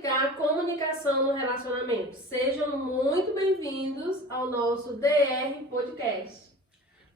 descomplicar a comunicação no relacionamento. Sejam muito bem-vindos ao nosso DR Podcast.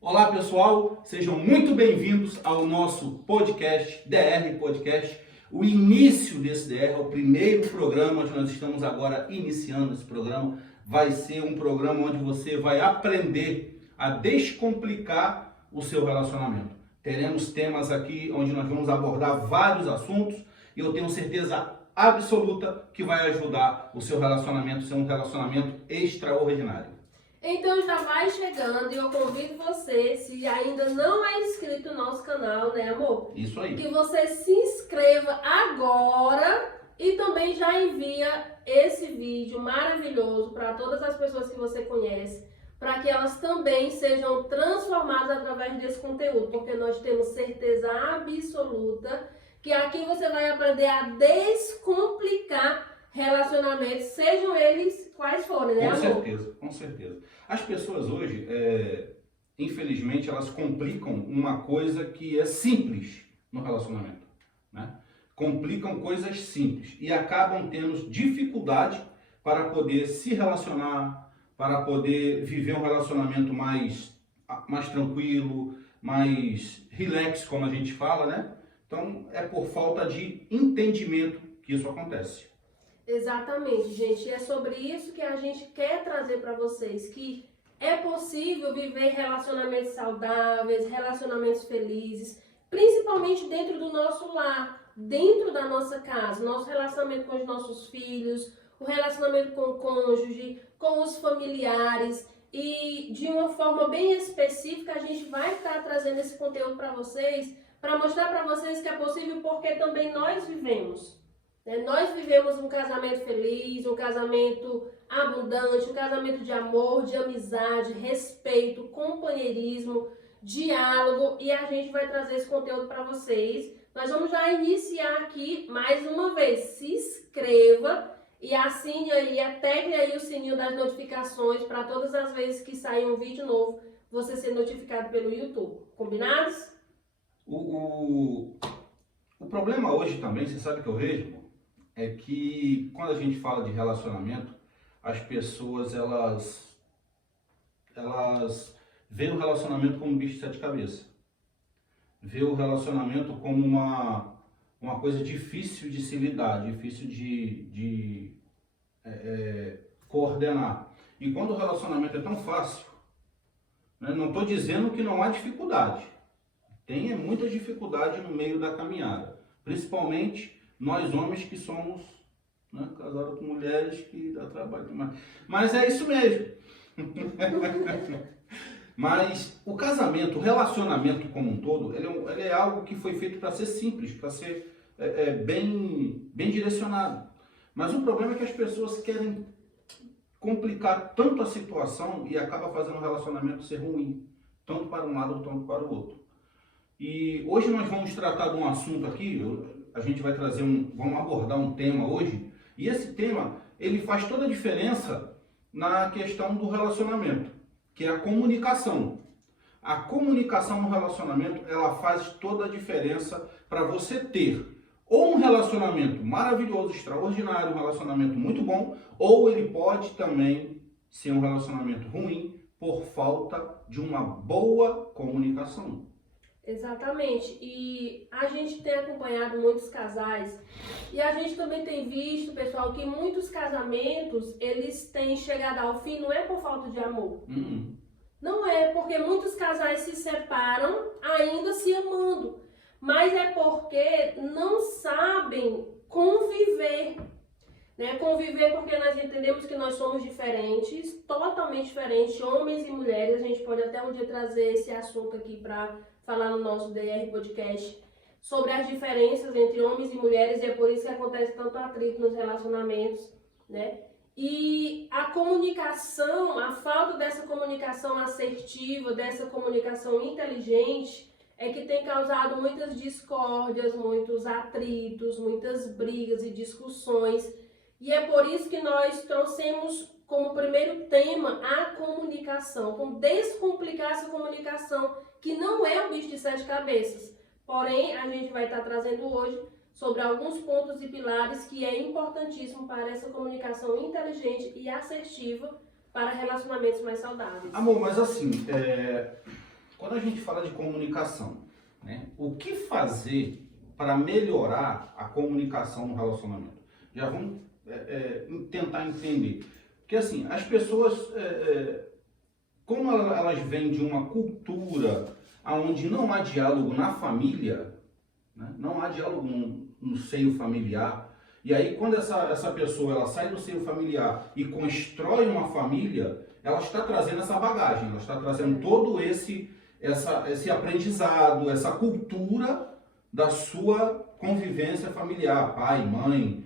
Olá pessoal, sejam muito bem-vindos ao nosso podcast, DR Podcast. O início desse DR é o primeiro programa onde nós estamos agora iniciando esse programa. Vai ser um programa onde você vai aprender a descomplicar o seu relacionamento. Teremos temas aqui onde nós vamos abordar vários assuntos e eu tenho certeza absoluta que vai ajudar o seu relacionamento a ser um relacionamento extraordinário. Então já vai chegando e eu convido você, se ainda não é inscrito no nosso canal, né amor? Isso aí. Que você se inscreva agora e também já envia esse vídeo maravilhoso para todas as pessoas que você conhece, para que elas também sejam transformadas através desse conteúdo, porque nós temos certeza absoluta que aqui você vai aprender a descomplicar relacionamentos, sejam eles quais forem, né, amor? Com certeza. As pessoas hoje, infelizmente, elas complicam uma coisa que é simples no relacionamento, né? Complicam coisas simples e acabam tendo dificuldade para poder se relacionar, para poder viver um relacionamento mais tranquilo, mais relax, como a gente fala, né? Então, é por falta de entendimento que isso acontece. Exatamente, gente. E é sobre isso que a gente quer trazer para vocês, que é possível viver relacionamentos saudáveis, relacionamentos felizes, principalmente dentro do nosso lar, dentro da nossa casa, nosso relacionamento com os nossos filhos, o relacionamento com o cônjuge, com os familiares. E de uma forma bem específica, a gente vai estar trazendo esse conteúdo para vocês, para mostrar para vocês que é possível, porque também nós vivemos. Nós vivemos um casamento feliz, um casamento abundante, um casamento de amor, de amizade, respeito, companheirismo, diálogo, e a gente vai trazer esse conteúdo para vocês. Nós vamos já iniciar aqui mais uma vez. Se inscreva e assine aí, ategne aí o sininho das notificações para todas as vezes que sair um vídeo novo, você ser notificado pelo YouTube. Combinados? O problema hoje também, você sabe que eu vejo, é que quando a gente fala de relacionamento, as pessoas elas veem o relacionamento como um bicho de sete cabeças. Vê o relacionamento como uma coisa difícil de se lidar, difícil de coordenar. E quando o relacionamento é tão fácil, né, não estou dizendo que não há dificuldade. Tem muita dificuldade no meio da caminhada, principalmente nós homens que somos, né, casados com mulheres que dá trabalho demais. Mas é isso mesmo. Mas o casamento, o relacionamento como um todo, ele é algo que foi feito para ser simples, para ser bem direcionado. Mas o problema é que as pessoas querem complicar tanto a situação e acaba fazendo o relacionamento ser ruim, tanto para um lado, tanto para o outro. E hoje nós vamos tratar de um assunto aqui, a gente vai vamos abordar um tema hoje, e esse tema, ele faz toda a diferença na questão do relacionamento, que é a comunicação. A comunicação no relacionamento, ela faz toda a diferença para você ter ou um relacionamento maravilhoso, extraordinário, um relacionamento muito bom, ou ele pode também ser um relacionamento ruim por falta de uma boa comunicação. Exatamente, e a gente tem acompanhado muitos casais e a gente também tem visto, pessoal, que muitos casamentos, eles têm chegado ao fim, não é por falta de amor. Não é, porque muitos casais se separam ainda se amando, mas é porque não sabem conviver. Conviver porque nós entendemos que nós somos diferentes, totalmente diferentes, homens e mulheres. A gente pode até um dia trazer esse assunto aqui para falar no nosso DR Podcast sobre as diferenças entre homens e mulheres, e é por isso que acontece tanto atrito nos relacionamentos, né? E a comunicação, a falta dessa comunicação assertiva, dessa comunicação inteligente, é que tem causado muitas discórdias, muitos atritos, muitas brigas e discussões. E é por isso que nós trouxemos como primeiro tema a comunicação, como descomplicar essa comunicação, que não é um bicho de sete cabeças. Porém, a gente vai estar trazendo hoje sobre alguns pontos e pilares que é importantíssimo para essa comunicação inteligente e assertiva para relacionamentos mais saudáveis. Amor, mas assim, quando a gente fala de comunicação, né, o que fazer para melhorar a comunicação no relacionamento? Já vamos tentar entender. Porque assim, as pessoas, como elas vêm de uma cultura onde não há diálogo na família, né, não há diálogo no seio familiar, e aí quando essa pessoa ela sai do seio familiar e constrói uma família, ela está trazendo essa bagagem, ela está trazendo todo esse aprendizado, essa cultura da sua convivência familiar, pai, mãe,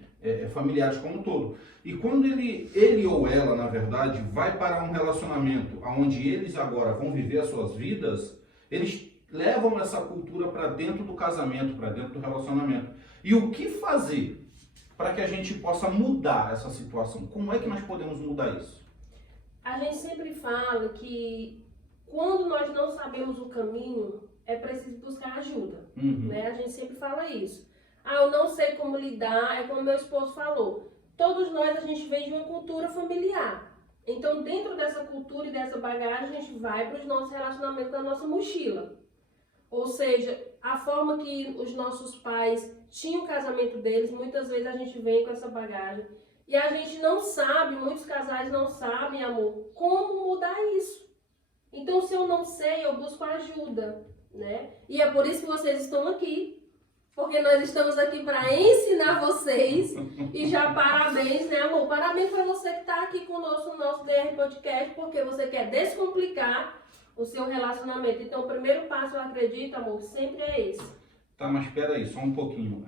familiares como um todo. E quando ele ou ela, na verdade, vai para um relacionamento onde eles agora vão viver as suas vidas, eles levam essa cultura para dentro do casamento, para dentro do relacionamento. E o que fazer para que a gente possa mudar essa situação? Como é que nós podemos mudar isso? A gente sempre fala que quando nós não sabemos o caminho, é preciso buscar ajuda, né? A gente sempre fala isso. Eu não sei como lidar, é como meu esposo falou. Todos nós, a gente vem de uma cultura familiar. Então, dentro dessa cultura e dessa bagagem, a gente vai para os nossos relacionamentos da nossa mochila. Ou seja, a forma que os nossos pais tinham o casamento deles, muitas vezes a gente vem com essa bagagem. E a gente não sabe, muitos casais não sabem, amor, como mudar isso. Então, se eu não sei, eu busco ajuda, né? E é por isso que vocês estão aqui. Porque nós estamos aqui para ensinar vocês. E já parabéns, né, amor? Parabéns para você que está aqui conosco no nosso DR Podcast, porque você quer descomplicar o seu relacionamento. Então, o primeiro passo, eu acredito, amor, sempre é esse. Tá, mas espera aí, só um pouquinho.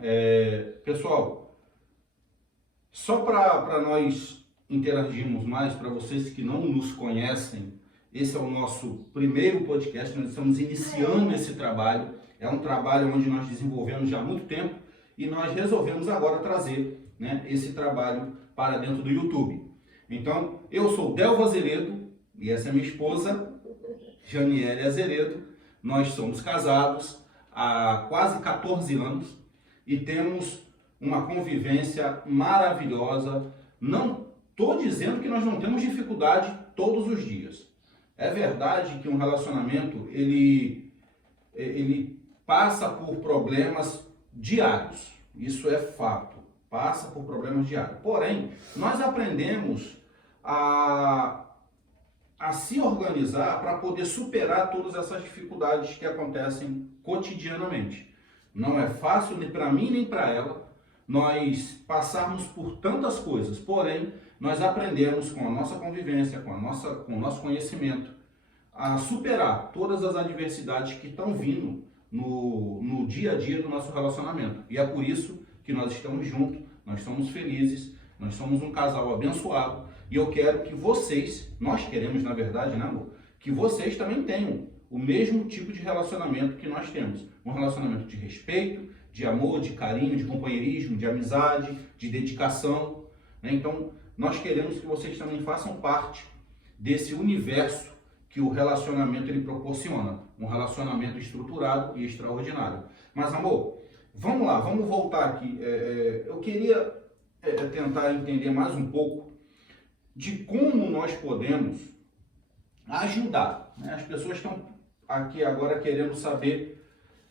Pessoal, só para nós interagirmos mais, para vocês que não nos conhecem, esse é o nosso primeiro podcast, nós estamos iniciando esse trabalho. É um trabalho onde nós desenvolvemos já há muito tempo e nós resolvemos agora trazer, né, esse trabalho para dentro do YouTube. Então, eu sou Delva Azeredo e essa é minha esposa, Janiele Azeredo. Nós somos casados há quase 14 anos e temos uma convivência maravilhosa. Não estou dizendo que nós não temos dificuldade todos os dias. É verdade que um relacionamento, ele passa por problemas diários. Isso é fato. Passa por problemas diários. Porém, nós aprendemos a se organizar para poder superar todas essas dificuldades que acontecem cotidianamente. Não é fácil nem para mim nem para ela nós passarmos por tantas coisas. Porém, nós aprendemos com a nossa convivência, com o nosso conhecimento, a superar todas as adversidades que estão vindo no dia a dia do nosso relacionamento. E é por isso que nós estamos juntos, nós somos felizes, nós somos um casal abençoado e eu quero que vocês, nós queremos na verdade, né, amor? Que vocês também tenham o mesmo tipo de relacionamento que nós temos. Um relacionamento de respeito, de amor, de carinho, de companheirismo, de amizade, de dedicação, né? Então, nós queremos que vocês também façam parte desse universo que o relacionamento ele proporciona, um relacionamento estruturado e extraordinário. Mas, amor, vamos lá, vamos voltar aqui. Eu queria tentar entender mais um pouco de como nós podemos ajudar, né? As pessoas estão aqui agora querendo saber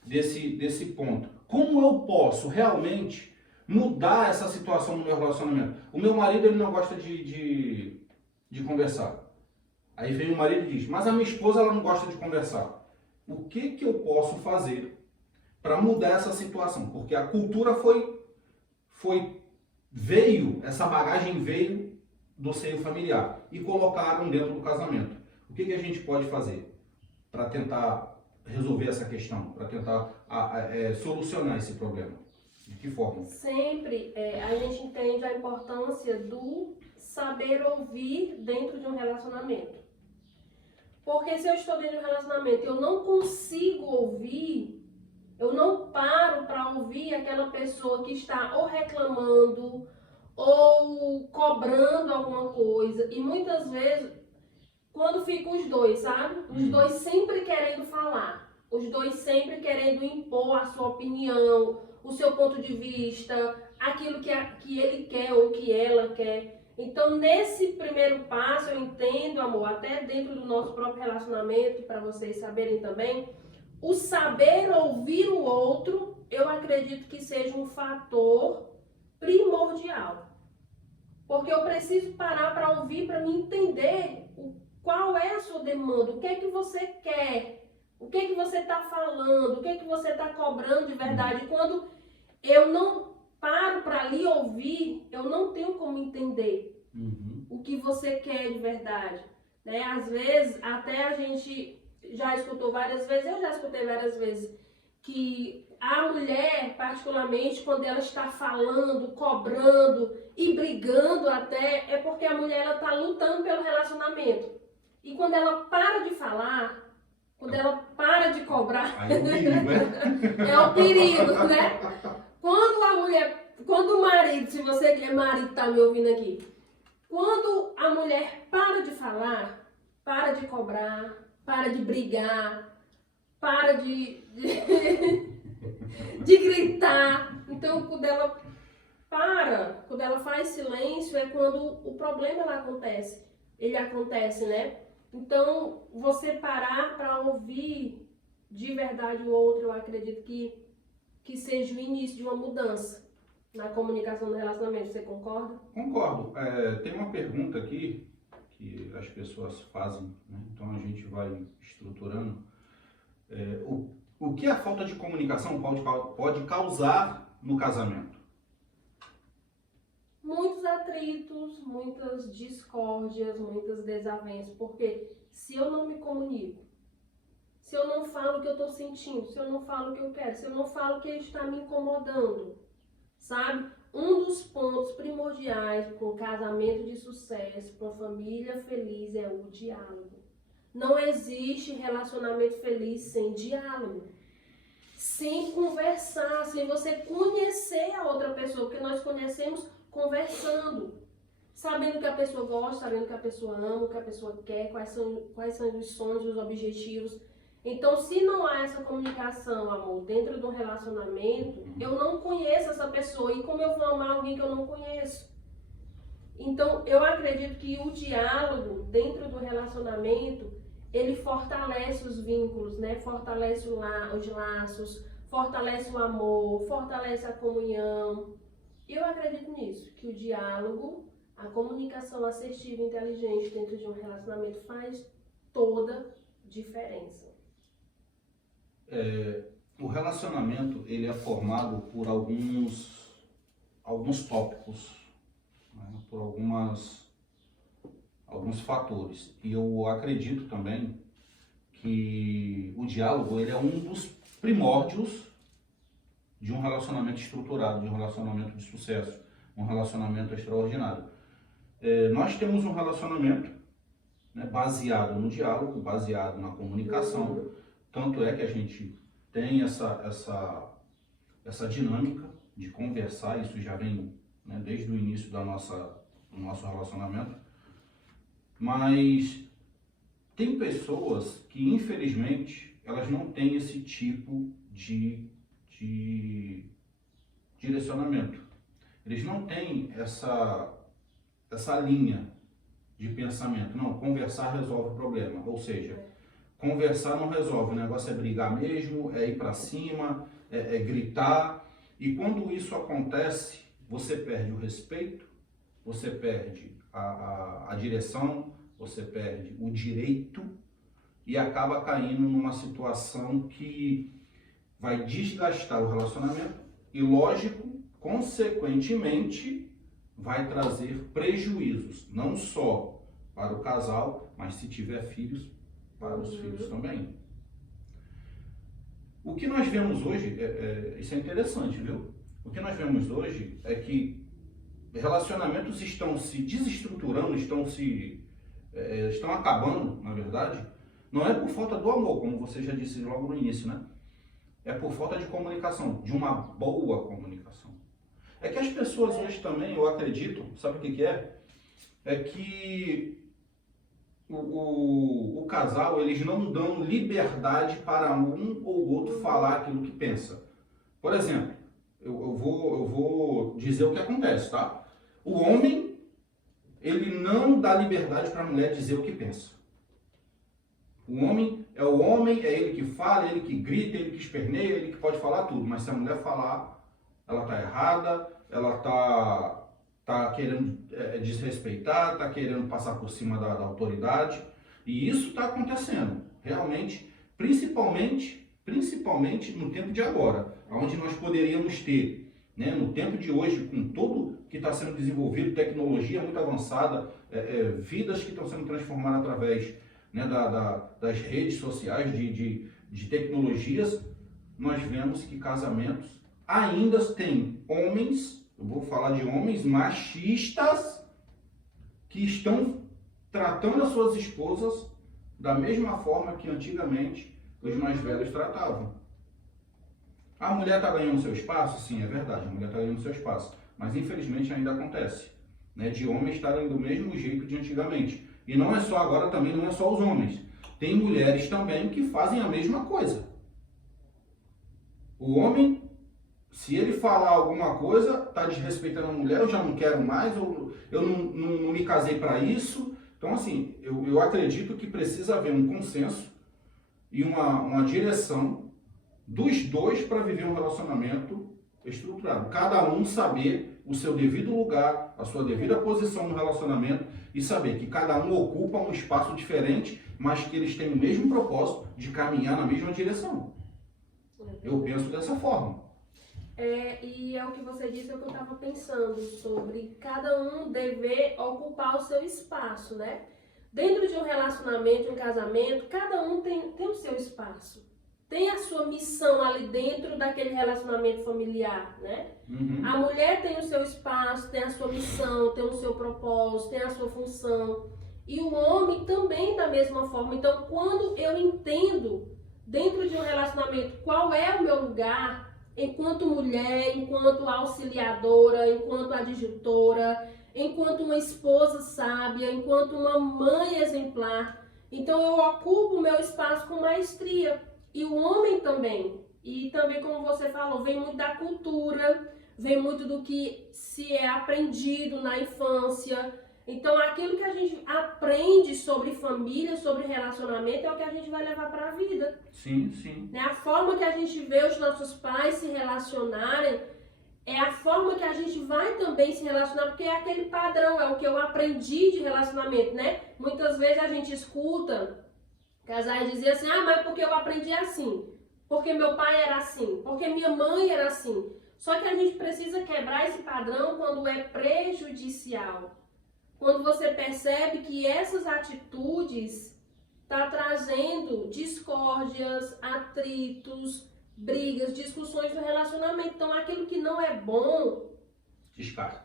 desse ponto. Como eu posso realmente mudar essa situação no meu relacionamento? O meu marido ele não gosta de conversar. Aí vem o marido e diz, mas a minha esposa ela não gosta de conversar. O que eu posso fazer para mudar essa situação? Porque a cultura essa bagagem veio do seio familiar e colocaram dentro do casamento. O que a gente pode fazer para tentar resolver essa questão, para tentar solucionar esse problema? De que forma? Sempre a gente entende a importância do saber ouvir dentro de um relacionamento. Porque se eu estou dentro de um relacionamento e eu não consigo ouvir, eu não paro para ouvir aquela pessoa que está ou reclamando ou cobrando alguma coisa. E muitas vezes, quando ficam os dois, sabe? Os dois sempre querendo falar. Os dois sempre querendo impor a sua opinião o seu ponto de vista, aquilo que ele quer ou que ela quer. Então, nesse primeiro passo, eu entendo, amor, até dentro do nosso próprio relacionamento, para vocês saberem também, o saber ouvir o outro, eu acredito que seja um fator primordial. Porque eu preciso parar para ouvir, para me entender qual é a sua demanda, o que é que você quer, o que é que você está falando, o que é que você está cobrando de verdade. Quando eu não paro para lhe ouvir, eu não tenho como entender o que você quer de verdade. Né? Às vezes, até a gente já escutou várias vezes, eu já escutei várias vezes, que a mulher, particularmente, quando ela está falando, cobrando e brigando até, é porque a mulher ela está lutando pelo relacionamento. E quando ela para de falar, quando ela para de cobrar, aí é o perigo, né? é o perigo, né? Quando a mulher, quando o marido, se você que é marido está me ouvindo aqui, quando a mulher para de falar, para de cobrar, para de brigar, para de gritar. Então, quando ela para, quando ela faz silêncio, é quando o problema acontece. Ele acontece, né? Então, você parar para ouvir de verdade o outro, eu acredito que seja o início de uma mudança na comunicação do relacionamento. Você concorda? Concordo. Tem uma pergunta aqui que as pessoas fazem, né? Então a gente vai estruturando. O que a falta de comunicação pode causar no casamento? Muitos atritos, muitas discórdias, muitas desavenças, porque se eu não me comunico, se eu não falo o que eu estou sentindo, se eu não falo o que eu quero, se eu não falo o que está me incomodando, sabe? Um dos pontos primordiais para um casamento de sucesso, para uma família feliz, é o diálogo. Não existe relacionamento feliz sem diálogo, sem conversar, sem você conhecer a outra pessoa, porque nós conhecemos conversando, sabendo o que a pessoa gosta, sabendo o que a pessoa ama, o que a pessoa quer, quais são os sonhos, os objetivos. Então, se não há essa comunicação, amor, dentro do relacionamento, eu não conheço essa pessoa. E como eu vou amar alguém que eu não conheço? Então, eu acredito que o diálogo dentro do relacionamento, ele fortalece os vínculos, né? Fortalece os laços, fortalece o amor, fortalece a comunhão. Eu acredito nisso, que o diálogo, a comunicação assertiva e inteligente dentro de um relacionamento faz toda diferença. O relacionamento ele é formado por alguns tópicos, né? Por alguns fatores. E eu acredito também que o diálogo ele é um dos primórdios de um relacionamento estruturado, de um relacionamento de sucesso, um relacionamento extraordinário. Nós temos um relacionamento, né, baseado no diálogo, baseado na comunicação. Tanto é que a gente tem essa dinâmica de conversar, isso já vem, né, desde o início do nosso relacionamento. Mas tem pessoas que, infelizmente, elas não têm esse tipo de direcionamento. Eles não têm essa linha de pensamento. Não, conversar resolve o problema. Ou seja, conversar não resolve, o negócio é brigar mesmo, é ir para cima, é gritar. E quando isso acontece, você perde o respeito, você perde a direção, você perde o direito e acaba caindo numa situação que vai desgastar o relacionamento e, lógico, consequentemente, vai trazer prejuízos, não só para o casal, mas se tiver filhos, para os filhos também. O que nós vemos hoje, isso é interessante, viu? O que nós vemos hoje é que relacionamentos estão se desestruturando, estão acabando, na verdade. Não é por falta do amor, como você já disse logo no início, né? É por falta de comunicação, de uma boa comunicação. É que as pessoas hoje também, eu acredito, sabe o que é? É que o casal, eles não dão liberdade para um ou outro falar aquilo que pensa. Por exemplo, eu vou dizer o que acontece, tá? O homem, ele não dá liberdade para a mulher dizer o que pensa. O homem, é ele que fala, ele que grita, ele que esperneia, ele que pode falar tudo. Mas se a mulher falar, ela tá errada, ela tá querendo desrespeitar, tá querendo passar por cima da autoridade. E isso está acontecendo, realmente, principalmente no tempo de agora, onde nós poderíamos ter, né, no tempo de hoje, com tudo que está sendo desenvolvido, tecnologia muito avançada, vidas que estão sendo transformadas através, né, das redes sociais, de tecnologias, nós vemos que casamentos ainda têm homens, eu vou falar de homens machistas, que estão tratando as suas esposas da mesma forma que antigamente os mais velhos tratavam. A mulher está ganhando seu espaço? Sim, é verdade, a mulher está ganhando seu espaço. Mas infelizmente ainda acontece, né, de homens estarem do mesmo jeito de antigamente. E não é só agora, também não é só os homens. Tem mulheres também que fazem a mesma coisa. O homem, se ele falar alguma coisa, está desrespeitando a mulher, eu já não quero mais, eu não me casei para isso. Então, assim, eu acredito que precisa haver um consenso e uma direção dos dois para viver um relacionamento estruturado. Cada um saber o seu devido lugar, a sua devida posição no relacionamento e saber que cada um ocupa um espaço diferente, mas que eles têm o mesmo propósito de caminhar na mesma direção. Eu penso dessa forma. E é o que você disse, é o que eu estava pensando, sobre cada um dever ocupar o seu espaço, né? Dentro de um relacionamento, um casamento, cada um tem o seu espaço. Tem a sua missão ali dentro daquele relacionamento familiar, né? Uhum. A mulher tem o seu espaço, tem a sua missão, tem o seu propósito, tem a sua função. E o homem também da mesma forma. Então, quando eu entendo dentro de um relacionamento qual é o meu lugar, enquanto mulher, enquanto auxiliadora, enquanto adjutora, enquanto uma esposa sábia, enquanto uma mãe exemplar. Então eu ocupo o meu espaço com maestria. E o homem também. E também, como você falou, vem muito da cultura, vem muito do que se é aprendido na infância. Então aquilo que a gente aprende sobre família, sobre relacionamento, é o que a gente vai levar para a vida. Sim, sim. Né? A forma que a gente vê os nossos pais se relacionarem é a forma que a gente vai também se relacionar, porque é aquele padrão, é o que eu aprendi de relacionamento, né? Muitas vezes a gente escuta casais dizer assim, mas porque eu aprendi assim, porque meu pai era assim, porque minha mãe era assim. Só que a gente precisa quebrar esse padrão quando é prejudicial. Quando você percebe que essas atitudes estão trazendo discórdias, atritos, brigas, discussões no relacionamento. Então, aquilo que não é bom, descarta.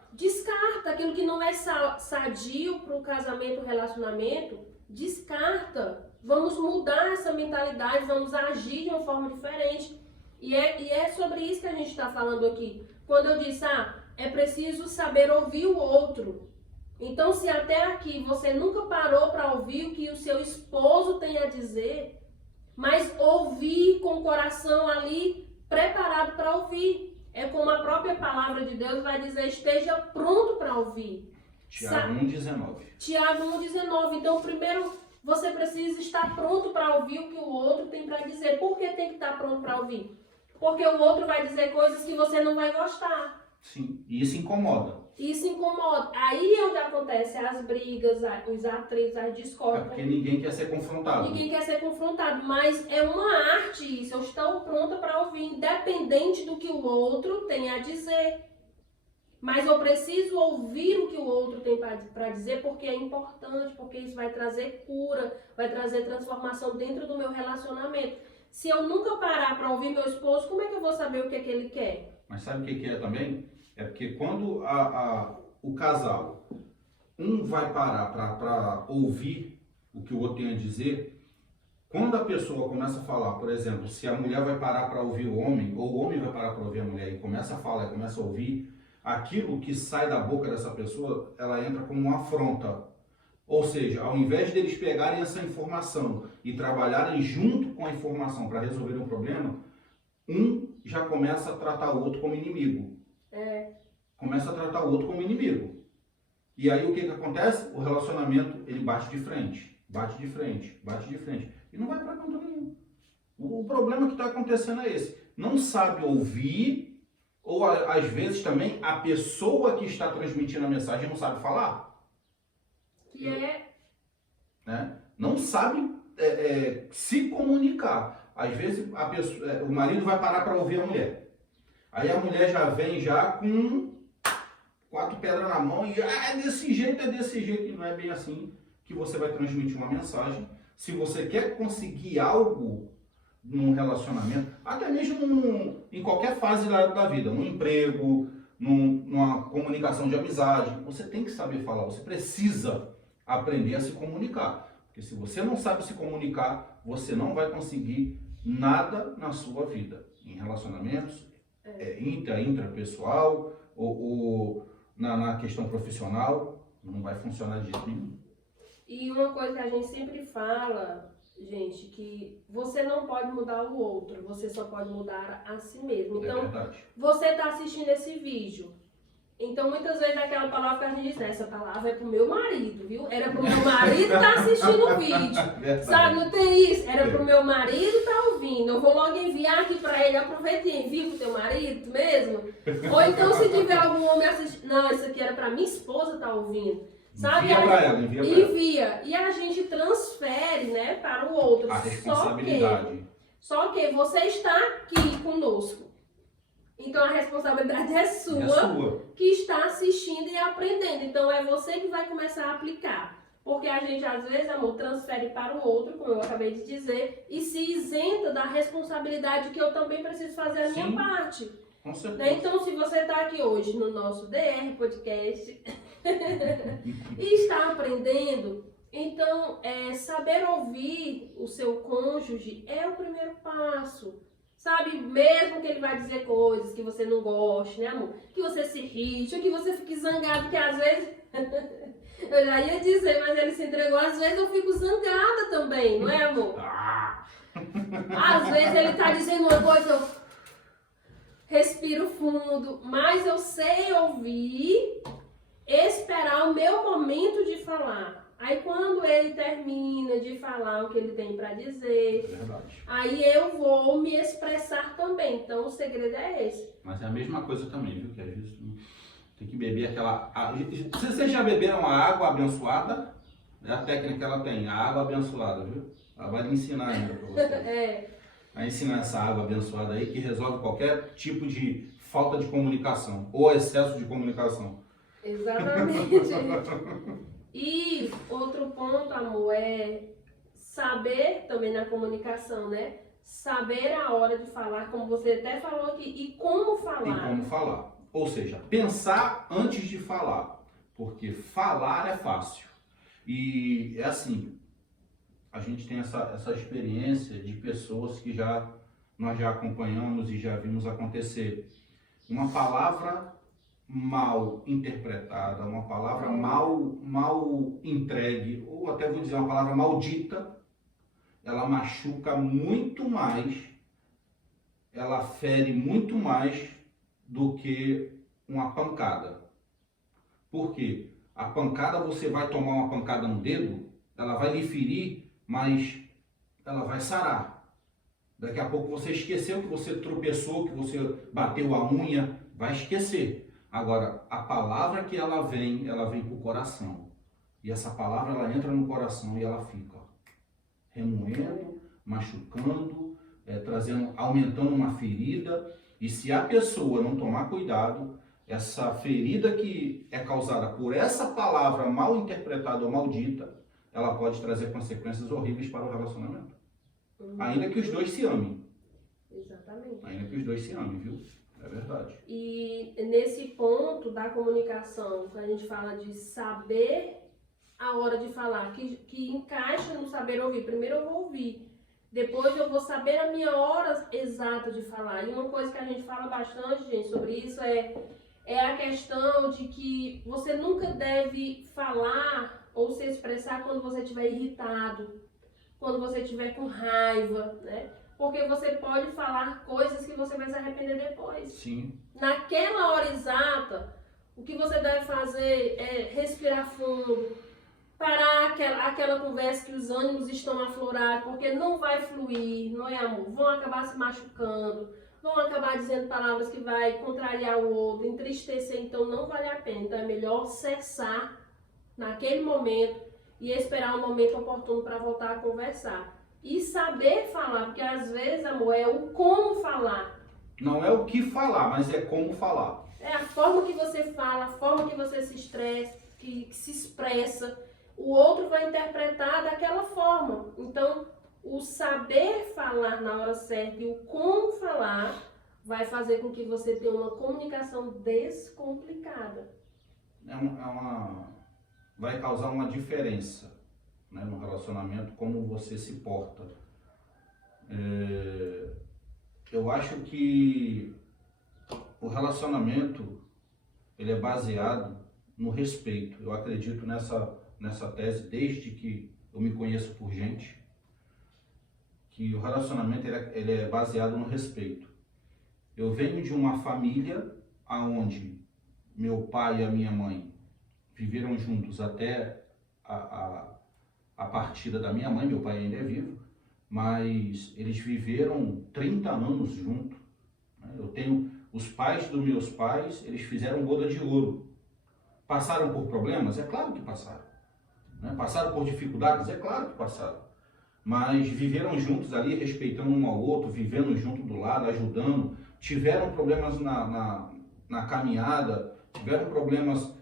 Aquilo que não é sadio para o casamento, o relacionamento, descarta. Vamos mudar essa mentalidade, vamos agir de uma forma diferente. E é sobre isso que a gente está falando aqui. Quando eu disse, é preciso saber ouvir o outro. Então, se até aqui você nunca parou para ouvir o que o seu esposo tem a dizer, mas ouvir com o coração ali preparado para ouvir. É como a própria palavra de Deus vai dizer, esteja pronto para ouvir. Tiago 1,19. Tiago 1,19. Então, primeiro, você precisa estar pronto para ouvir o que o outro tem para dizer. Por que tem que estar pronto para ouvir? Porque o outro vai dizer coisas que você não vai gostar. Sim, e isso incomoda. Isso incomoda. Aí é onde acontecem as brigas, os atritos, as discórdias. É porque ninguém quer ser confrontado. Ninguém quer ser confrontado, mas é uma arte isso. Eu estou pronta para ouvir, independente do que o outro tem a dizer. Mas eu preciso ouvir o que o outro tem para dizer, porque é importante, porque isso vai trazer cura, vai trazer transformação dentro do meu relacionamento. Se eu nunca parar para ouvir meu esposo, como é que eu vou saber o que é que ele quer? Mas sabe o que é também? É porque quando o casal, um vai parar para ouvir o que o outro tem a dizer, quando a pessoa começa a falar, por exemplo, se a mulher vai parar para ouvir o homem, ou o homem vai parar para ouvir a mulher e começa a falar, começa a ouvir, aquilo que sai da boca dessa pessoa, ela entra como uma afronta. Ou seja, ao invés deles pegarem essa informação e trabalharem junto com a informação para resolver um problema, um já começa a tratar o outro como inimigo. Começa a tratar o outro como inimigo. E aí o que acontece? O relacionamento, ele bate de frente, bate de frente, bate de frente. E não vai para canto nenhum. O problema que está acontecendo é esse. Não sabe ouvir, ou às vezes também a pessoa que está transmitindo a mensagem não sabe falar. Né? Não sabe se comunicar. Às vezes o marido vai parar para ouvir a mulher. Aí a mulher já vem já com 4 pedras na mão e é desse jeito. E não é bem assim que você vai transmitir uma mensagem. Se você quer conseguir algo num relacionamento, até mesmo em qualquer fase da vida, num emprego, numa comunicação de amizade, você tem que saber falar, você precisa aprender a se comunicar. Porque se você não sabe se comunicar, você não vai conseguir nada na sua vida. Em relacionamentos, intrapessoal ou na questão profissional, não vai funcionar de jeito nenhum. E uma coisa que a gente sempre fala, gente, que você não pode mudar o outro, você só pode mudar a si mesmo. Então, você está assistindo esse vídeo. Então, muitas vezes aquela palavra que a gente diz, essa palavra é pro meu marido, viu? Era pro meu marido estar assistindo o vídeo. Sabe, não tem isso? Era pro meu marido estar ouvindo. Eu vou logo enviar aqui pra ele, aproveita e envia pro teu marido mesmo. Ou então, se tiver algum homem assistindo, não, isso aqui era pra minha esposa estar ouvindo. Sabe? Envia pra ela. Envia. E a gente transfere, né, para o outro. A responsabilidade. Só que você está aqui conosco. Então a responsabilidade é sua, que está assistindo e aprendendo. Então é você que vai começar a aplicar. Porque a gente, às vezes, amor, transfere para o outro, como eu acabei de dizer, e se isenta da responsabilidade que eu também preciso fazer a minha parte. Com certeza. Então, se você está aqui hoje no nosso DR Podcast e está aprendendo, então saber ouvir o seu cônjuge é o primeiro passo. Sabe, mesmo que ele vai dizer coisas que você não goste, né, amor? Que você se irrite, ou que você fique zangado, que às vezes... eu já ia dizer, mas ele se entregou. Às vezes eu fico zangada também, não é, amor? Às vezes ele tá dizendo uma coisa, eu respiro fundo, mas eu sei ouvir, esperar o meu momento de falar. Aí quando ele termina de falar o que ele tem para dizer, aí eu vou me expressar também. Então o segredo é esse. Mas é a mesma coisa também, viu? Que às vezes tem que beber aquela... Se vocês já beberam uma água abençoada, é a técnica que ela tem, a água abençoada, viu? Ela vai lhe ensinar ainda para você. Vai ensinar essa água abençoada aí que resolve qualquer tipo de falta de comunicação ou excesso de comunicação. Exatamente. E outro ponto, amor, é saber também na comunicação, né? Saber a hora de falar, como você até falou aqui, e como falar. E como falar. Ou seja, pensar antes de falar. Porque falar é fácil. E é assim, a gente tem essa experiência de pessoas que nós já acompanhamos e já vimos acontecer. Uma palavra mal interpretada, uma palavra mal entregue, ou até vou dizer uma palavra maldita, ela machuca muito mais, ela fere muito mais do que uma pancada. Por quê? A pancada, você vai tomar uma pancada no dedo, ela vai lhe ferir, mas ela vai sarar. Daqui a pouco você esqueceu que você tropeçou, que você bateu a unha, vai esquecer. Agora, a palavra que ela vem para o coração. E essa palavra, ela entra no coração e ela fica remoendo, machucando, aumentando uma ferida. E se a pessoa não tomar cuidado, essa ferida que é causada por essa palavra mal interpretada ou maldita, ela pode trazer consequências horríveis para o relacionamento. Ainda que os dois se amem. Exatamente. Ainda que os dois se amem, viu? É verdade. E nesse ponto da comunicação, a gente fala de saber a hora de falar, que encaixa no saber ouvir. Primeiro eu vou ouvir, depois eu vou saber a minha hora exata de falar. E uma coisa que a gente fala bastante, gente, sobre isso é a questão de que você nunca deve falar ou se expressar quando você estiver irritado, quando você estiver com raiva, né? porque você pode falar coisas que você vai se arrepender depois. Sim. Naquela hora exata, o que você deve fazer é respirar fundo, parar aquela conversa que os ânimos estão aflorados, porque não vai fluir, não é, amor? Vão acabar se machucando, vão acabar dizendo palavras que vai contrariar o outro, entristecer, então não vale a pena. Então é melhor cessar naquele momento e esperar o momento oportuno para voltar a conversar. E saber falar, porque às vezes, amor, é o como falar. Não é o que falar, mas é como falar. É a forma que você fala, a forma que você se estressa, que se expressa. O outro vai interpretar daquela forma. Então, o saber falar na hora certa e o como falar vai fazer com que você tenha uma comunicação descomplicada. Vai causar uma diferença, né, no relacionamento, como você se porta. Eu acho que o relacionamento ele é baseado no respeito. Eu acredito nessa tese desde que eu me conheço por gente, que o relacionamento ele é baseado no respeito. Eu venho de uma família onde meu pai e a minha mãe viveram juntos até a partida da minha mãe. Meu pai ainda é vivo, mas eles viveram 30 anos juntos. Eu tenho os pais dos meus pais, eles fizeram boda de ouro. Passaram por problemas? É claro que passaram. Passaram por dificuldades? É claro que passaram. Mas viveram juntos ali, respeitando um ao outro, vivendo junto do lado, ajudando. Tiveram problemas na caminhada, tiveram problemas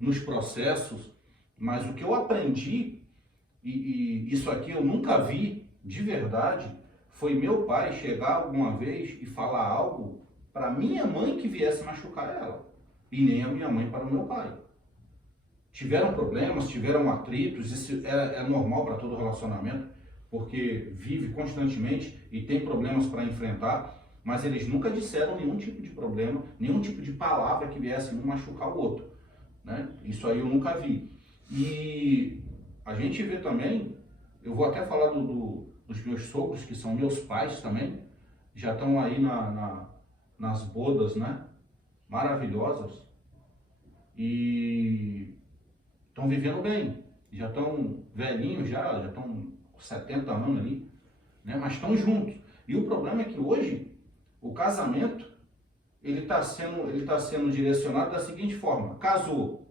nos processos, mas o que eu aprendi, e isso aqui eu nunca vi de verdade, foi meu pai chegar alguma vez e falar algo para minha mãe que viesse machucar ela, e nem a minha mãe para o meu pai. Tiveram problemas, tiveram atritos, isso é normal para todo relacionamento, porque vive constantemente e tem problemas para enfrentar, mas eles nunca disseram nenhum tipo de problema, nenhum tipo de palavra que viesse um machucar o outro, né? Isso aí eu nunca vi. E a gente vê também, eu vou até falar dos meus sogros, que são meus pais também, já estão aí nas bodas, né? Maravilhosas, e estão vivendo bem, já estão velhinhos, já estão com 70 anos ali, né? Mas estão juntos. E o problema é que hoje o casamento ele está sendo direcionado da seguinte forma: casou,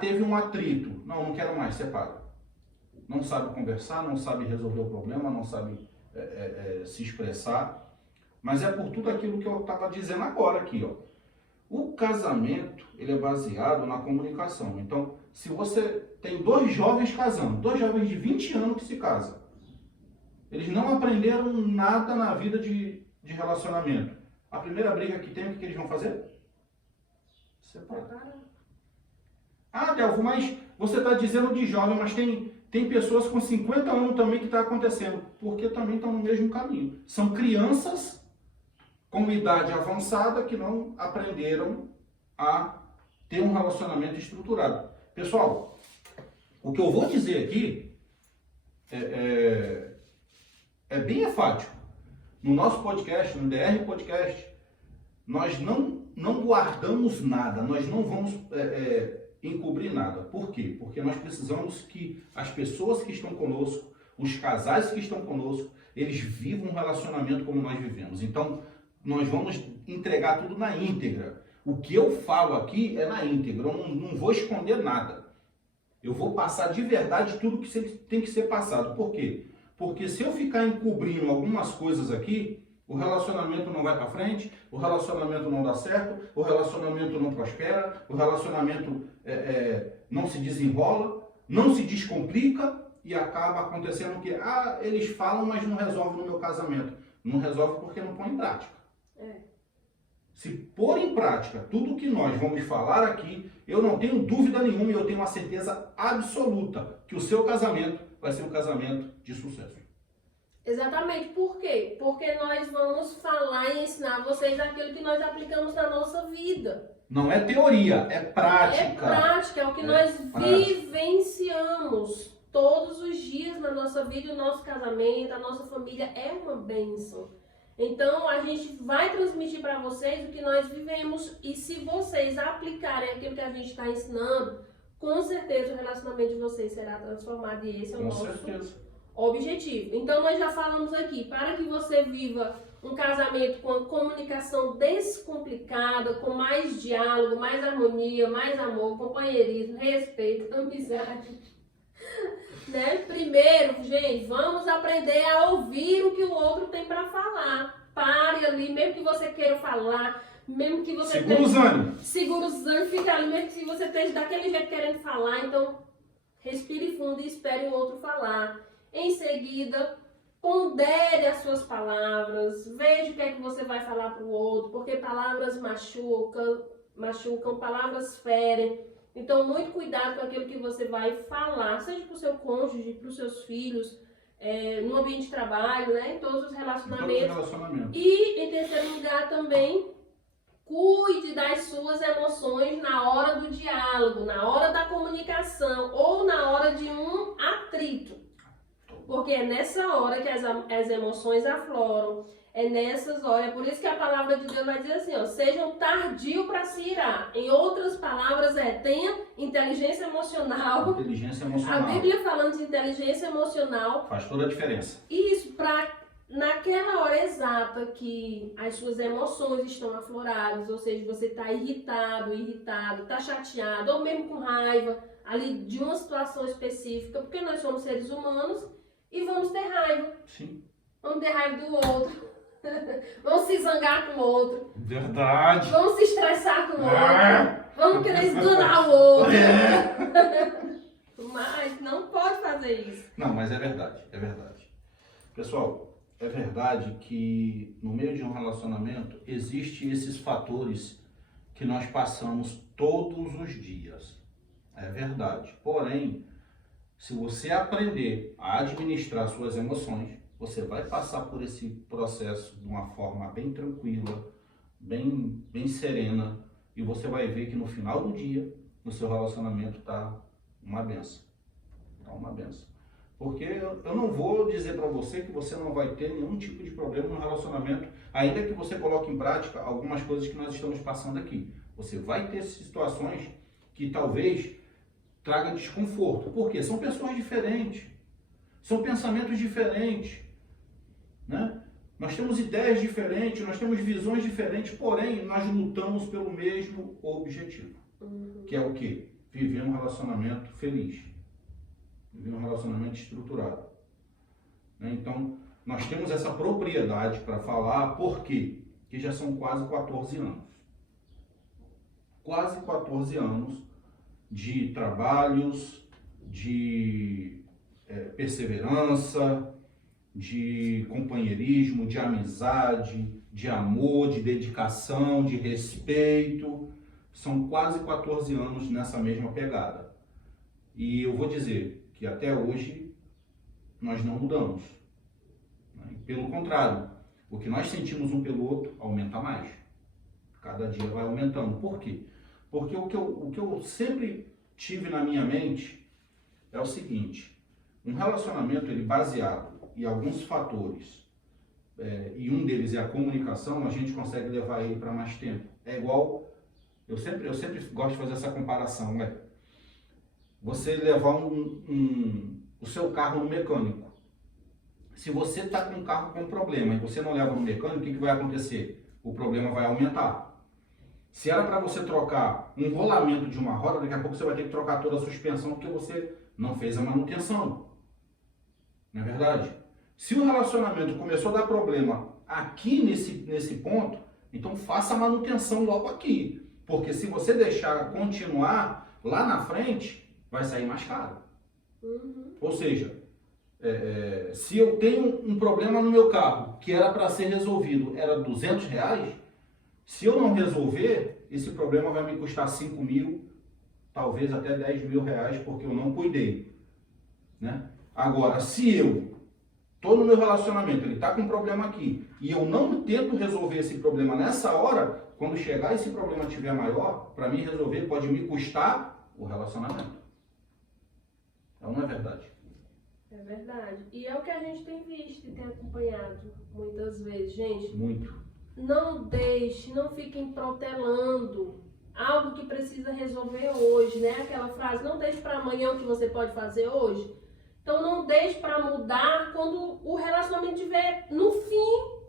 teve um atrito, não quero mais, separa. Não sabe conversar, não sabe resolver o problema, não sabe se expressar, mas é por tudo aquilo que eu estava dizendo agora aqui, ó. O casamento ele é baseado na comunicação. Então, se você tem dois jovens casando, dois jovens de 20 anos que se casam, eles não aprenderam nada na vida de relacionamento. A primeira briga que tem, o que eles vão fazer? Separar. Delvo, mas você está dizendo de jovem, mas tem pessoas com 50 anos também que está acontecendo, porque também estão no mesmo caminho. São crianças com idade avançada que não aprenderam a ter um relacionamento estruturado. Pessoal, o que eu vou dizer aqui é bem enfático. No nosso podcast, no DR Podcast, nós não guardamos nada, nós não vamos encobrir nada. Por quê? Porque nós precisamos que as pessoas que estão conosco, os casais que estão conosco, eles vivam um relacionamento como nós vivemos. Então, nós vamos entregar tudo na íntegra. O que eu falo aqui é na íntegra, eu não vou esconder nada. Eu vou passar de verdade tudo que tem que ser passado. Por quê? Porque se eu ficar encobrindo algumas coisas aqui, o relacionamento não vai para frente, o relacionamento não dá certo, o relacionamento não prospera, o relacionamento não se desenrola, não se descomplica e acaba acontecendo que eles falam, mas não resolve no meu casamento. Não resolve porque não põe em prática. Se pôr em prática tudo que nós vamos falar aqui, eu não tenho dúvida nenhuma e eu tenho uma certeza absoluta que o seu casamento vai ser um casamento de sucesso. Exatamente. Por quê? Porque nós vamos falar e ensinar vocês aquilo que nós aplicamos na nossa vida. Não é teoria, é prática. É prática, é o que nós vivenciamos. todos os dias na nossa vida, o nosso casamento, a nossa família é uma bênção. Então, a gente vai transmitir para vocês o que nós vivemos e se vocês aplicarem aquilo que a gente está ensinando, com certeza o relacionamento de vocês será transformado e esse é o nosso objetivo. Então, nós já falamos aqui, para que você viva um casamento com a comunicação descomplicada, com mais diálogo, mais harmonia, mais amor, companheirismo, respeito, amizade. Né? Primeiro, gente, vamos aprender a ouvir o que o outro tem para falar. Pare ali, mesmo que você queira falar, mesmo que você segura os ânimos. Segura os ânimos, fica ali, mesmo que você esteja daquele jeito querendo falar, então respire fundo e espere o outro falar. Em seguida, pondere as suas palavras, veja o que é que você vai falar para o outro, porque palavras machucam, palavras ferem. Então, muito cuidado com aquilo que você vai falar, seja para o seu cônjuge, para os seus filhos, no ambiente de trabalho, né, em todos os relacionamentos. E, em terceiro lugar, também, cuide das suas emoções na hora do diálogo, na hora da comunicação ou na hora de um atrito. Porque é nessa hora que as emoções afloram, é nessas horas, é por isso que a palavra de Deus vai dizer assim, ó, sejam tardios para se irar. Em outras palavras, tenha inteligência emocional. Inteligência emocional. A Bíblia falando de inteligência emocional. Faz toda a diferença. Isso, para naquela hora exata que as suas emoções estão afloradas, ou seja, você está irritado, está chateado, ou mesmo com raiva, ali de uma situação específica, porque nós somos seres humanos e vamos ter raiva. Sim. Vamos ter raiva do outro. Vamos se zangar com o outro. Verdade. Vamos se estressar com o outro. Vamos querer esganar o outro. Mas não pode fazer isso. Não, mas é verdade, é verdade. Pessoal, é verdade que no meio de um relacionamento existem esses fatores que nós passamos todos os dias. É verdade. Porém, se você aprender a administrar suas emoções, você vai passar por esse processo de uma forma bem tranquila, bem serena, e você vai ver que no final do dia, no seu relacionamento está uma benção. Está uma benção. Porque eu não vou dizer para você que você não vai ter nenhum tipo de problema no relacionamento, ainda que você coloque em prática algumas coisas que nós estamos passando aqui. Você vai ter situações que talvez traga desconforto. Por quê? São pessoas diferentes, são pensamentos diferentes, né? Nós temos ideias diferentes, nós temos visões diferentes, porém nós lutamos pelo mesmo objetivo, que é o quê? Viver um relacionamento feliz, viver um relacionamento estruturado, né? Então, nós temos essa propriedade para falar, por quê? Que já são quase 14 anos. Quase 14 anos de trabalhos, de perseverança, de companheirismo, de amizade, de amor, de dedicação, de respeito. São quase 14 anos nessa mesma pegada. E eu vou dizer que até hoje nós não mudamos. Pelo contrário, o que nós sentimos um pelo outro aumenta mais. Cada dia vai aumentando. Por quê? Porque o que eu sempre tive na minha mente é o seguinte: um relacionamento ele baseado em alguns fatores, e um deles é a comunicação, a gente consegue levar ele para mais tempo. É igual, eu sempre gosto de fazer essa comparação, né? Você levar o seu carro no mecânico. Se você está com um carro com problema e você não leva no mecânico, o que vai acontecer? O problema vai aumentar. Se era para você trocar um rolamento de uma roda, daqui a pouco você vai ter que trocar toda a suspensão porque você não fez a manutenção. Não é verdade? Se o relacionamento começou a dar problema aqui nesse ponto, então faça a manutenção logo aqui. Porque se você deixar continuar lá na frente, vai sair mais caro. Ou seja, se eu tenho um problema no meu carro que era para ser resolvido, era R$200, se eu não resolver, esse problema vai me custar 5 mil, talvez até 10 mil reais, porque eu não cuidei, né? Agora, se eu estou no meu relacionamento, ele está com um problema aqui, e eu não tento resolver esse problema nessa hora, quando chegar esse problema estiver maior, para mim resolver pode me custar o relacionamento. Então não é verdade. É verdade. E é o que a gente tem visto e tem acompanhado muitas vezes. Gente, Muito. não deixe, não fiquem protelando algo que precisa resolver hoje, né? Aquela frase, não deixe para amanhã o que você pode fazer hoje. Então não deixe para mudar quando o relacionamento estiver no fim.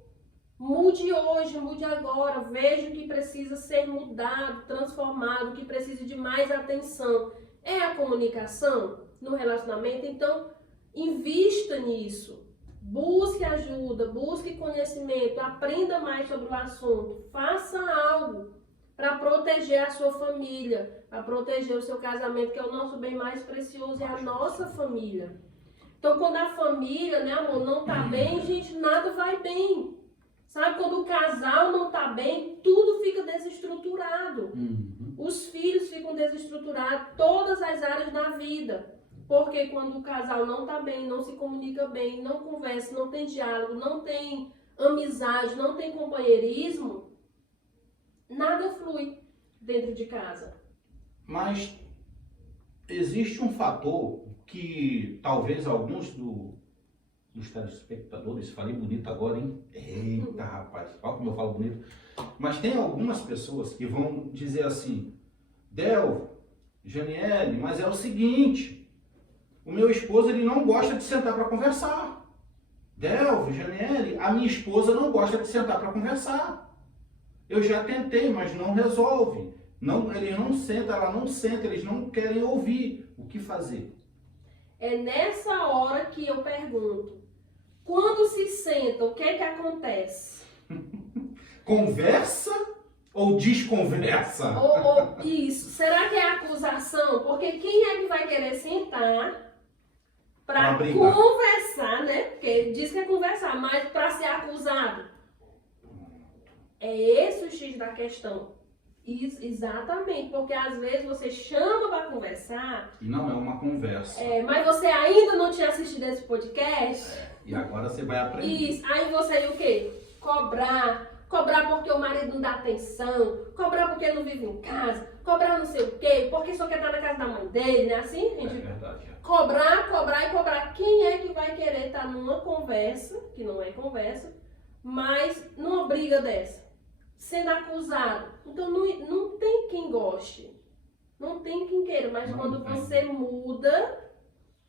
Mude hoje, mude agora, veja o que precisa ser mudado, transformado, o que precisa de mais atenção. É a comunicação no relacionamento, então invista nisso. Busque ajuda, busque conhecimento, aprenda mais sobre o assunto, faça algo para proteger a sua família, para proteger o seu casamento, que é o nosso bem mais precioso, é a nossa família. Então quando a família, né, amor, não tá bem, gente, nada vai bem. Sabe, quando o casal não tá bem, tudo fica desestruturado. Os filhos ficam desestruturados, todas as áreas da vida. Porque quando o casal não tá bem, não se comunica bem, não conversa, não tem diálogo, não tem amizade, não tem companheirismo, nada flui dentro de casa. Mas existe um fator que talvez alguns dos telespectadores, falei bonito agora, hein? Eita, rapaz, olha como eu falo bonito. Mas tem algumas pessoas que vão dizer assim, Del, Janiele, mas é o seguinte, o meu esposo ele não gosta de sentar para conversar. Del, Janiele, a minha esposa não gosta de sentar para conversar. Eu já tentei, mas não resolve. Não, ele não senta, ela não senta, eles não querem ouvir. O que fazer? É nessa hora que eu pergunto, quando se senta, o que é que acontece? Conversa ou desconversa? Isso. Será que é acusação? Porque quem é que vai querer sentar para conversar, né? Porque diz que é conversar, mas para ser acusado. É esse o X da questão. Isso, exatamente, porque às vezes você chama para conversar. E não é uma conversa. Mas você ainda não tinha assistido esse podcast. E agora você vai aprender. Isso, aí você ia o quê? Cobrar porque o marido não dá atenção, cobrar porque ele não vive em casa, cobrar não sei o quê, porque só quer estar na casa da mãe dele, né? Assim, gente? É verdade. Cobrar. Quem é que vai querer estar numa conversa, que não é conversa, mas numa briga dessa? Sendo acusado. Então não tem quem goste. Não tem quem queira. Mas quando você muda,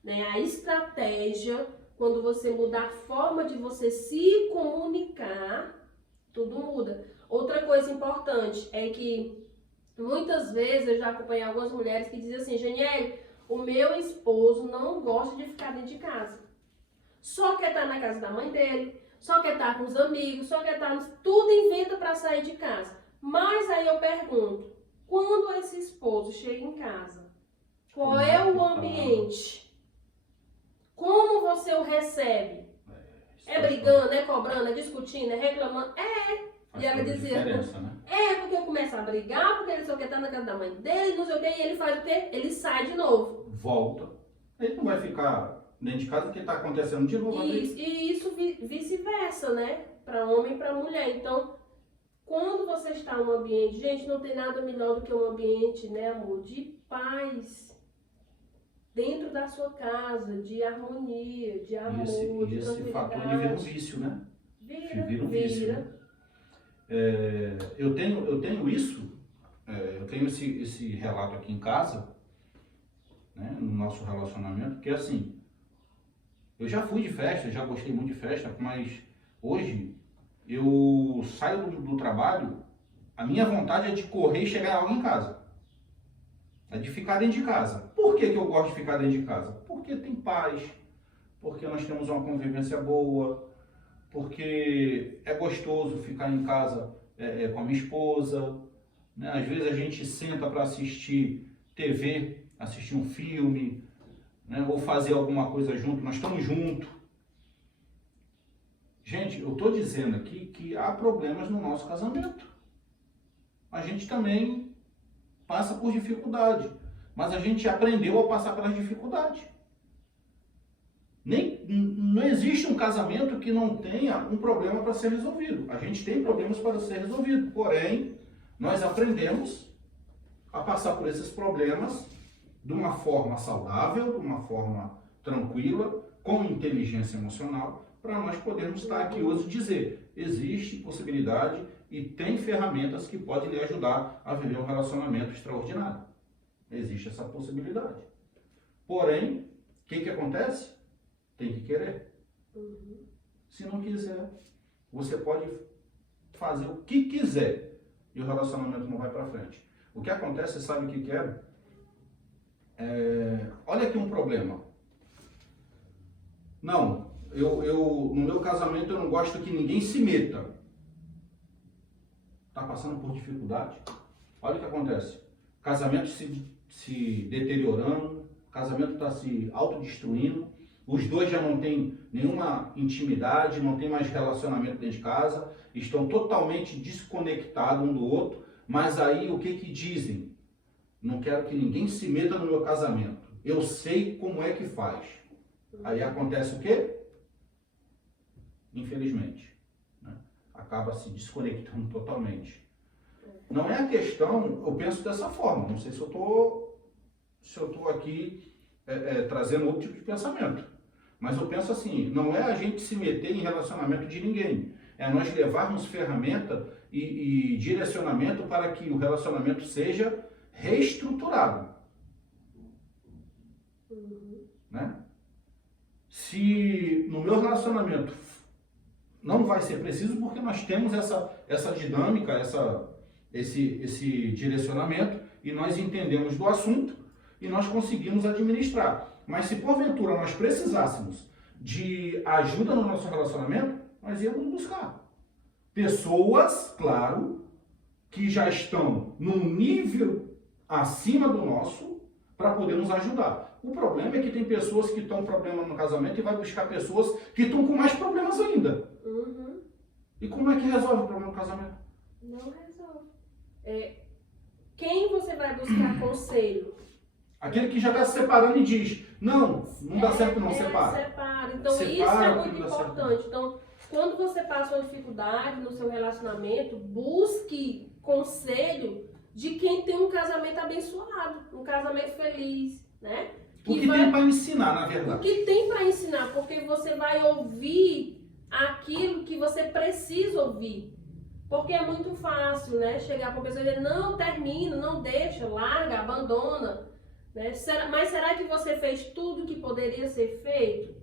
né, a estratégia, quando você muda a forma de você se comunicar, tudo muda. Outra coisa importante é que muitas vezes eu já acompanhei algumas mulheres que dizem assim, Janiele, o meu esposo não gosta de ficar dentro de casa. Só quer estar na casa da mãe dele, só quer estar com os amigos, só quer estar... Tudo inventa para sair de casa. Mas aí eu pergunto, quando esse esposo chega em casa, qual é o ambiente? Como você o recebe? É brigando, é cobrando, é discutindo, é reclamando? E ela dizia, né? Porque eu começo a brigar, porque ele só quer estar na casa da mãe dele, não sei o quê, e ele faz o quê? Ele sai de novo. Volta. Ele não vai ficar dentro de casa, porque está acontecendo de novo. E isso vice-versa, né? Para homem e para mulher. Então, quando você está num ambiente, gente, não tem nada melhor do que um ambiente, né, amor, de paz. Dentro da sua casa, de harmonia, de amor, de tranquilidade. Esse fator ele vira um vício, né? Vira. Vício. Eu tenho isso, eu tenho esse relato aqui em casa, né, no nosso relacionamento, que é assim, eu já fui de festa, já gostei muito de festa, mas hoje eu saio do trabalho, a minha vontade é de correr e chegar logo em casa. É de ficar dentro de casa. Por que eu gosto de ficar dentro de casa? Porque tem paz, porque nós temos uma convivência boa, porque é gostoso ficar em casa com a minha esposa, né? Às vezes a gente senta para assistir TV, assistir um filme, né? Ou fazer alguma coisa junto, nós estamos juntos. Gente, eu estou dizendo aqui que há problemas no nosso casamento. A gente também passa por dificuldade, mas a gente aprendeu a passar pelas dificuldades. Não existe um casamento que não tenha um problema para ser resolvido. A gente tem problemas para ser resolvido, porém, nós aprendemos a passar por esses problemas de uma forma saudável, de uma forma tranquila, com inteligência emocional, para nós podermos estar aqui hoje e dizer, existe possibilidade e tem ferramentas que podem lhe ajudar a viver um relacionamento extraordinário. Existe essa possibilidade. Porém, o que acontece? Tem que querer. Se não quiser, você pode fazer o que quiser e o relacionamento não vai para frente. O que acontece, sabe o que é? Olha aqui um problema. Não, no meu casamento eu não gosto que ninguém se meta. Está passando por dificuldade? Olha o que acontece. Casamento se deteriorando, casamento está se autodestruindo, os dois já não têm nenhuma intimidade, não tem mais relacionamento dentro de casa, estão totalmente desconectados um do outro, mas aí o que dizem? Não quero que ninguém se meta no meu casamento. Eu sei como é que faz. Aí acontece o quê? Infelizmente, né? Acaba se desconectando totalmente. Não é a questão, eu penso dessa forma, não sei se eu estou aqui trazendo outro tipo de pensamento. Mas eu penso assim, não é a gente se meter em relacionamento de ninguém. É nós levarmos ferramenta e direcionamento para que o relacionamento seja reestruturado. Né? Se no meu relacionamento não vai ser preciso, porque nós temos essa dinâmica, esse direcionamento, e nós entendemos do assunto e nós conseguimos administrar. Mas se porventura nós precisássemos de ajuda no nosso relacionamento, nós íamos buscar pessoas, claro, que já estão num nível acima do nosso para poder nos ajudar. O problema é que tem pessoas que estão com problema no casamento e vai buscar pessoas que estão com mais problemas ainda. E como é que resolve o problema no casamento? Não resolve. Quem você vai buscar conselho? Aquele que já está se separando e diz, não dá certo não, separa. Separa. Então Separa, isso é muito não dá certo. importante. Então, quando você passa uma dificuldade no seu relacionamento, busque conselho de quem tem um casamento abençoado, um casamento feliz, né? O que tem para ensinar, na verdade. O que tem para ensinar, porque você vai ouvir aquilo que você precisa ouvir. Porque é muito fácil, né? Chegar para uma pessoa e dizer, não, termina, não deixa, larga, abandona. Né? Mas será que você fez tudo o que poderia ser feito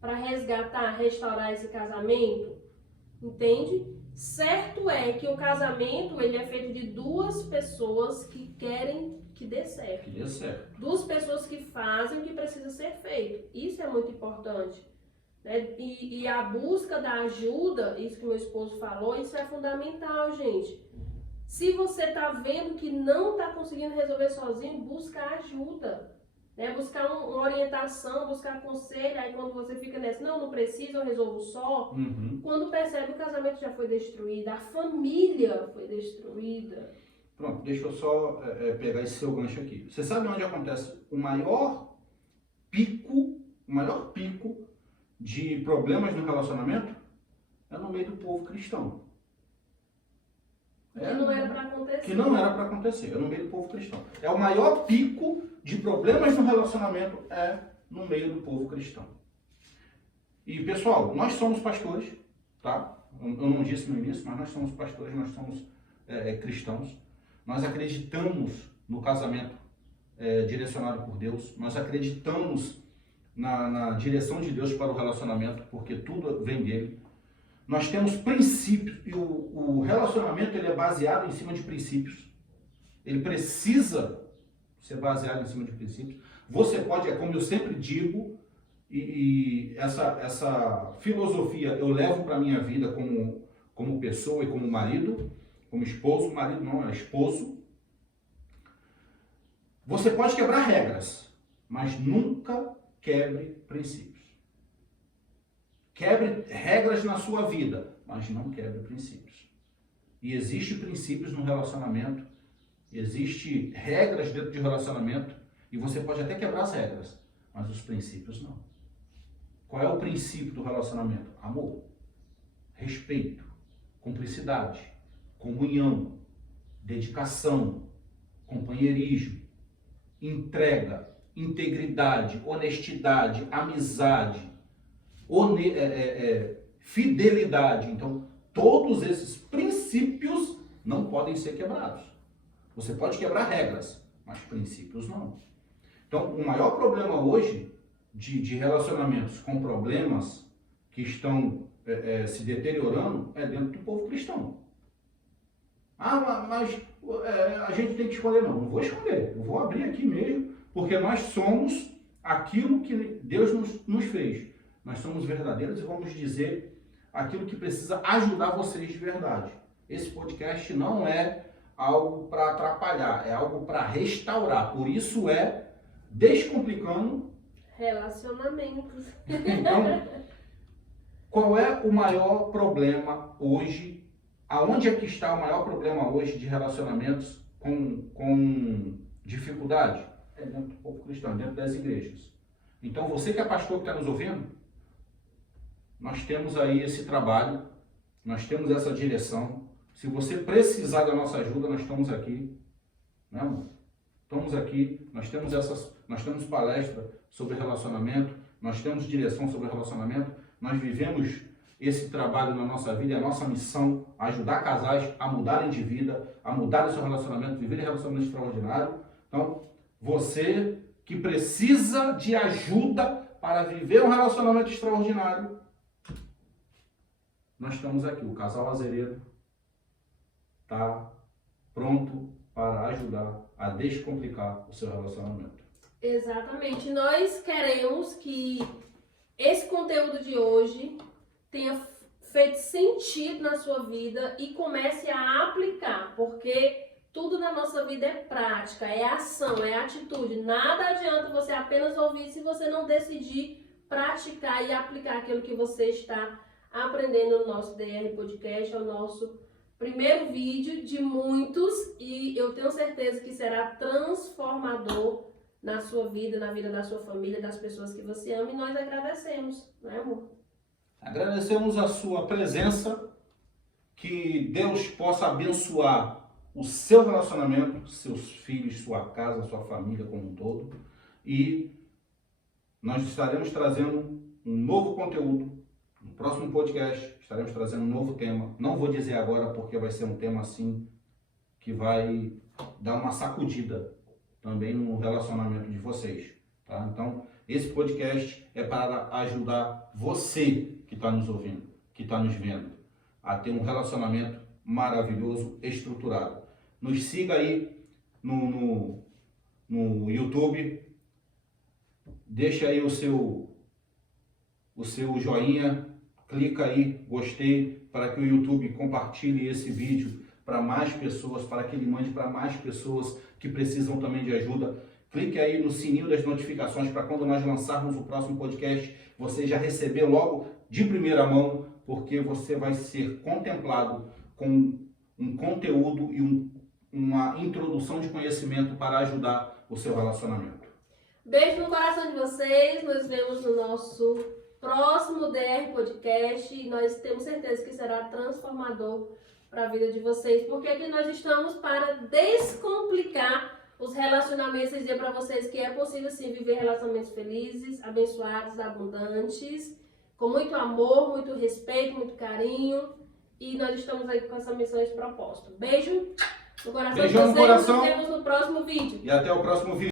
para resgatar, restaurar esse casamento? Entende? Certo é que o casamento ele é feito de duas pessoas que querem que dê certo. Que dê certo. Duas pessoas que fazem o que precisa ser feito. Isso é muito importante. Né? E a busca da ajuda, isso que meu esposo falou, isso é fundamental, gente. Se você está vendo que não está conseguindo resolver sozinho, busca ajuda. Né? Buscar uma orientação, buscar conselho. Aí quando você fica nessa, não precisa, eu resolvo só. Quando percebe, o casamento já foi destruído, a família foi destruída. Pronto, deixa eu só pegar esse seu gancho aqui. Você sabe onde acontece o maior pico de problemas no relacionamento? É no meio do povo cristão. Que não era para acontecer. Que não era para acontecer, é no meio do povo cristão. É o maior pico de problemas no relacionamento no meio do povo cristão. E pessoal, nós somos pastores, tá? Eu não disse no início, mas nós somos pastores, nós somos cristãos. Nós acreditamos no casamento direcionado por Deus. Nós acreditamos na direção de Deus para o relacionamento, porque tudo vem dele. Nós temos princípios, e o relacionamento ele é baseado em cima de princípios. Ele precisa ser baseado em cima de princípios. Você pode, como eu sempre digo, e essa filosofia eu levo para a minha vida como pessoa e como marido, como esposo. Marido não, é esposo. Você pode quebrar regras, mas nunca quebre princípios. Quebre regras na sua vida, mas não quebre princípios. E existem princípios no relacionamento, existem regras dentro de relacionamento, e você pode até quebrar as regras, mas os princípios não. Qual é o princípio do relacionamento? Amor, respeito, cumplicidade, comunhão, dedicação, companheirismo, entrega, integridade, honestidade, amizade, fidelidade. Então, todos esses princípios não podem ser quebrados. Você pode quebrar regras, mas princípios não. Então, o maior problema hoje de relacionamentos com problemas que estão se deteriorando é dentro do povo cristão. Mas a gente tem que esconder. Não vou esconder. Eu vou abrir aqui mesmo, porque nós somos aquilo que Deus nos fez. Nós somos verdadeiros e vamos dizer aquilo que precisa ajudar vocês de verdade. Esse podcast não é algo para atrapalhar, é algo para restaurar. Por isso é Descomplicando Relacionamentos. Então, qual é o maior problema hoje? Aonde é que está o maior problema hoje de relacionamentos com dificuldade? É dentro do povo cristão, dentro das igrejas. Então, você que é pastor que está nos ouvindo, nós temos aí esse trabalho, nós temos essa direção. Se você precisar da nossa ajuda, nós estamos aqui, né, amor? Estamos aqui, nós temos palestra sobre relacionamento, nós temos direção sobre relacionamento, nós vivemos esse trabalho na nossa vida, é a nossa missão, ajudar casais a mudarem de vida, a mudarem seu relacionamento, viverem relacionamento extraordinário. Então, você que precisa de ajuda para viver um relacionamento extraordinário, nós estamos aqui, o Casal Azeredo está pronto para ajudar a descomplicar o seu relacionamento. Exatamente. Nós queremos que esse conteúdo de hoje tenha feito sentido na sua vida e comece a aplicar, porque tudo na nossa vida é prática, é ação, é atitude. Nada adianta você apenas ouvir se você não decidir praticar e aplicar aquilo que você está aprendendo no nosso DR Podcast, é o nosso primeiro vídeo de muitos e eu tenho certeza que será transformador na sua vida, na vida da sua família, das pessoas que você ama, e nós agradecemos, não é, amor? Agradecemos a sua presença, que Deus possa abençoar o seu relacionamento, seus filhos, sua casa, sua família como um todo, e nós estaremos trazendo um novo conteúdo. No próximo podcast estaremos trazendo um novo tema. Não vou dizer agora porque vai ser um tema assim que vai dar uma sacudida também no relacionamento de vocês. Tá? Então, esse podcast é para ajudar você que está nos ouvindo, que está nos vendo, a ter um relacionamento maravilhoso, estruturado. Nos siga aí no YouTube, deixa aí o seu joinha, clica aí, gostei, para que o YouTube compartilhe esse vídeo para mais pessoas, para que ele mande para mais pessoas que precisam também de ajuda. Clique aí no sininho das notificações para quando nós lançarmos o próximo podcast, você já receber logo de primeira mão, porque você vai ser contemplado com um conteúdo e uma introdução de conhecimento para ajudar o seu relacionamento. Beijo no coração de vocês, nos vemos no nosso próximo DR Podcast e nós temos certeza que será transformador para a vida de vocês, porque aqui nós estamos para descomplicar os relacionamentos e dizer para vocês que é possível sim viver relacionamentos felizes, abençoados, abundantes, com muito amor, muito respeito, muito carinho, e nós estamos aí com essa missão e esse propósito. Beijo no coração de vocês, nos vemos no próximo vídeo. E até o próximo vídeo.